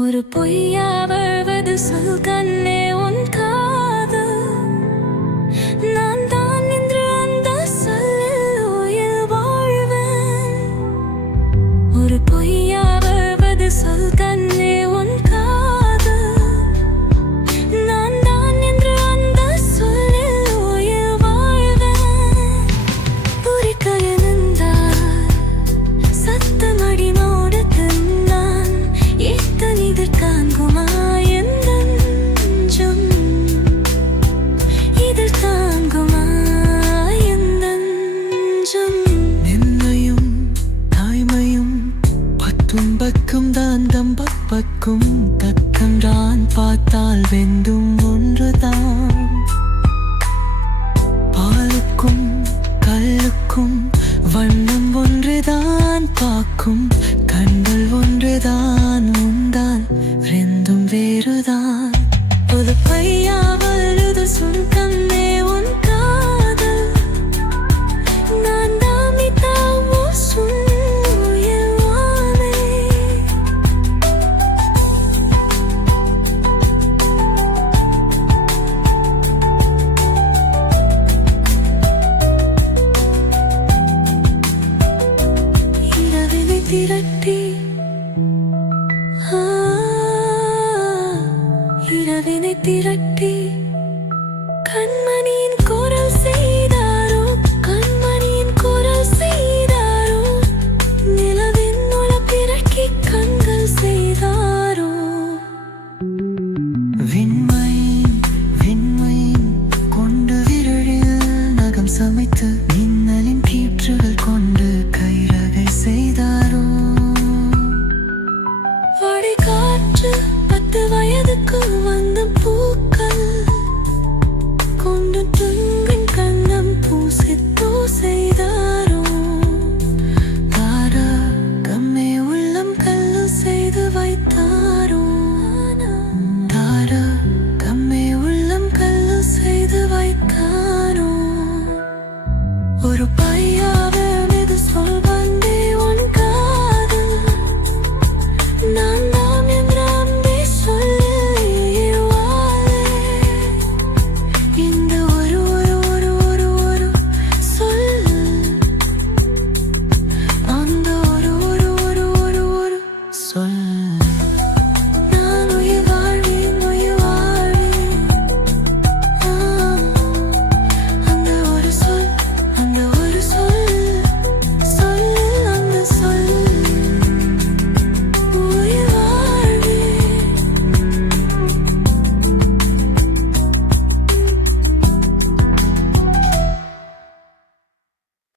ஒரு பொய்யா வாழ்வது சொல் கண்ணே உன் காதல் நான் தான் என்று அந்த சொல்லில் உயிர் வாழ்வேன். ஒரு பொய்யா வாழ்வது சொல் கண்ணே உன் காதல் நான் தான் என்று அந்த சொல்லில் உயிர் வாழ்வேன். புரிக்க எழுந்தால் சத்தமடி மோடத்து நான் எத்தனிதில் காண்குமா என் நெஞ்சம் இதில் காண்குமா என் நெஞ்சம். நின்னையும் தாய்மையும் பத்தும் பக்கம் தான் தம்பக்கும் தக்கன்றான் பார்த்தால் வெந்தும் ஒன்றுதான். பாலுக்கும் கல்லுக்கும் வண்ணம் ஒன்றுதான் பார்க்கும் கண்கள் ஒன்றுதான் உண்டால் ரெண்டும் வேறுதான். ஒரு பொய்யா வாழ்வது சொல் கண்ணே உன் காதல் நான் தாமிதாவோ சுயல்வானே. இரவினை திரட்டி இரவினை திரட்டி கண்மணியின் குரல் செய்தாரோ கண்மணியின் குரல் செய்தாரோ நிலவின் உலப்பிறக்கி கண்கள் செய்தாரோ. விண்மையின் விண்மையின் கொண்டு விரலில் நகம் சமைத்து மின்னலின் கீற்றுகள் கொண்டு கைரகை செய்தாரோ. வடிகாற்று 10 வயதுக்கு வந்த பூக்கள் கொண்டு துங்கின் கண்ணம் பூசி தோசை